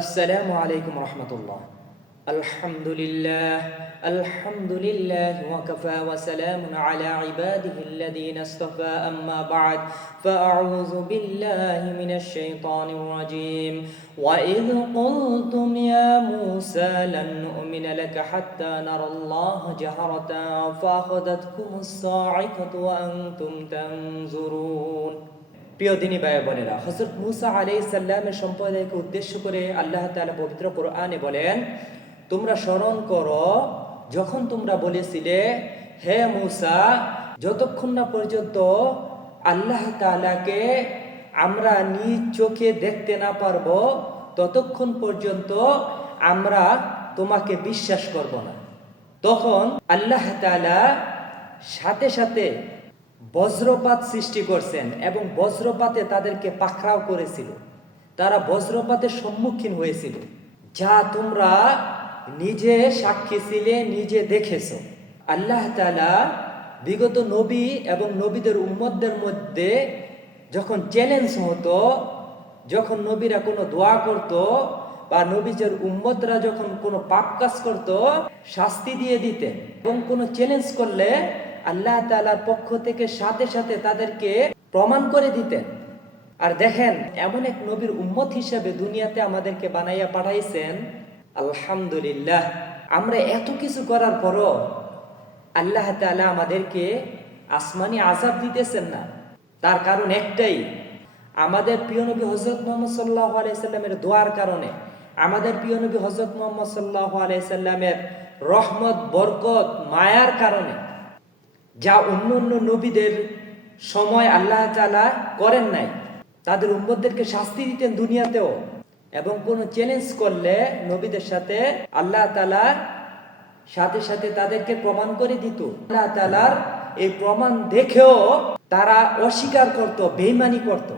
আসসালামু আলাইকুম রহমতুল্লাহ। আলহামদুলিল্লাহ ওয়া কাফা ওয়া সালামুন আলা ইবাদিহিল্লাযীনা ইসতাফা আম্মা বা'দ ফাআউযু বিল্লাহি মিনাশ শাইতানির রাজীম ওয়া ইয কুলতুম ইয়া মূসা লান নু'মিনা লাকা হাত্তা নারাল্লাহা জাহরাতান ফাআখাযাতকুমুস সা'iকাতু ওয়া আনতুম তানজুরুন। প্রিয় দিনী ভাই বোনেরা, হযরত মূসা আলাইহিস সালামের সম্প্রদায়কে উদ্দেশ্য করে আল্লাহ তাআলা পবিত্র কোরআনে বলেন, তোমরা স্মরণ করো যখন তোমরা বলেছিলে, হে মূসা, যতক্ষণ না পর্যন্ত আল্লাহ তাআলাকে আমরা নিজ চোখে দেখতে না পারবো ততক্ষণ পর্যন্ত আমরা তোমাকে বিশ্বাস করব না। তখন আল্লাহ তাআলা সাথে সাথে বজ্রপাত সৃষ্টি করছেন এবং বজ্রপাতে তাদেরকে পাকড়াও করেছিল। তারা বজ্রপাতের সম্মুখীন হয়েছিল, যা তোমরা নিজে সাক্ষী ছিলে, নিজে দেখেছো। আল্লাহ তাআলা বিগত নবী এবং নবীদের উম্মতদের মধ্যে যখন চ্যালেঞ্জ হতো, যখন নবীরা কোনো দোয়া করত বা নবীদের উম্মতরা যখন কোনো পাপ কাজ করত, শাস্তি দিয়ে দিতেন এবং কোনো চ্যালেঞ্জ করলে আল্লাহ তাআলার পক্ষ থেকে সাথে সাথে তাদেরকে প্রমাণ করে দিতেন। আর দেখেন, এমন এক নবীর উম্মত হিসেবে দুনিয়াতে আমাদেরকে বানাইয়া পাঠাইছেন। আলহামদুলিল্লাহ, আমরা এত কিছু করার পরও আল্লাহ তাআলা আমাদেরকে আসমানি আযাব দিতেছেন না। তার কারণ একটাই, আমাদের প্রিয় নবী হযরত মুহাম্মদ সাল্লাল্লাহু আলাইহি সাল্লামের দোয়ার কারণে, আমাদের প্রিয় নবী হযরত মুহাম্মদ সাল্লাল্লাহু আলাইহি সাল্লামের রহমত, বরকত, মায়ার কারণে, যা অন্য অন্য নবীদের সময় আল্লাহ তাআলা করেন নাই। তাদের উম্মতদেরকে শাস্তি দিতেন দুনিয়াতেও, এবং কোনো চ্যালেঞ্জ করলে নবীদের সাথে আল্লাহ তাআলা সাথে সাথে তাদেরকে প্রমাণ করে দিত। আল্লাহ তাআলার এই প্রমাণ দেখেও তারা অস্বীকার করত, বেঈমানি করত।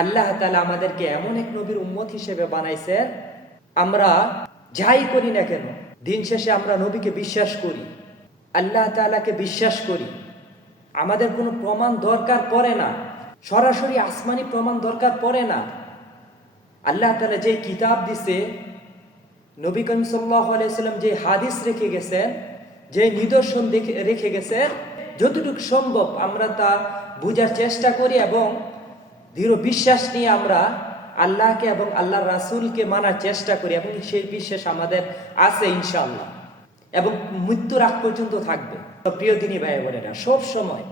আল্লাহ তাআলা আমাদেরকে এমন এক নবীর উম্মত হিসেবে বানাইছেন, আমরা যাই করি না কেন দিন শেষে আমরা নবীকে বিশ্বাস করি, আল্লাহ তাআলাকে বিশ্বাস করি। আমাদের কোনো প্রমাণ দরকার পড়ে না, সরাসরি আসমানি প্রমাণ দরকার পড়ে না। আল্লাহ তাআলা যে কিতাব দিছে, নবী করিম সাল্লাল্লাহু আলাইহি সাল্লাম যে হাদিস রেখে গেছেন, যে নিদর্শন রেখে গেছেন, যতটুকু সম্ভব আমরা তা বোঝার চেষ্টা করি এবং দৃঢ় বিশ্বাস নিয়ে আমরা আল্লাহকে এবং আল্লাহর রাসূলকে মানার চেষ্টা করি, এবং সেই বিশ্বাস আমাদের আছে ইনশাআল্লাহ, এবং মৃত্যুর আগ পর্যন্ত থাকবে। প্রিয় দিনী ভাই বোনেরা, সব সময়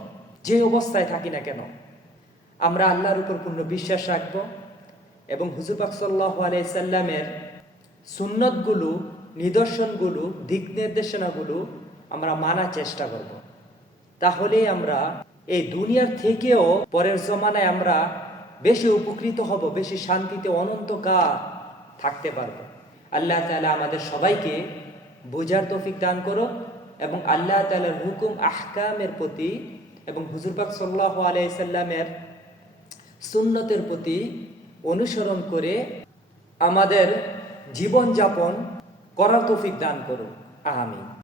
যে অবস্থায় থাকি না কেন আমরা আল্লাহর উপর পূর্ণ বিশ্বাস রাখব এবং হুজুর পাক সাল্লাল্লাহু আলাইহি সাল্লামের সুন্নতগুলো, নিদর্শনগুলো, দিক নির্দেশনাগুলো আমরা মানার চেষ্টা করব। তাহলেই আমরা এই দুনিয়ার থেকেও পরের জমানায় আমরা বেশি উপকৃত হব, বেশি শান্তিতে অনন্তকাল থাকতে পারবো। আল্লাহ তাআলা আমাদের সবাইকে বোঝার তৌফিক দান করো এবং আল্লাহ তাআলার হুকুম আহকামের প্রতি এবং হুজুর পাক সাল্লাল্লাহু আলাইহি সাল্লামের সুন্নতের প্রতি অনুসরণ করে আমাদের জীবন যাপন করার তৌফিক দান করো। আমিন।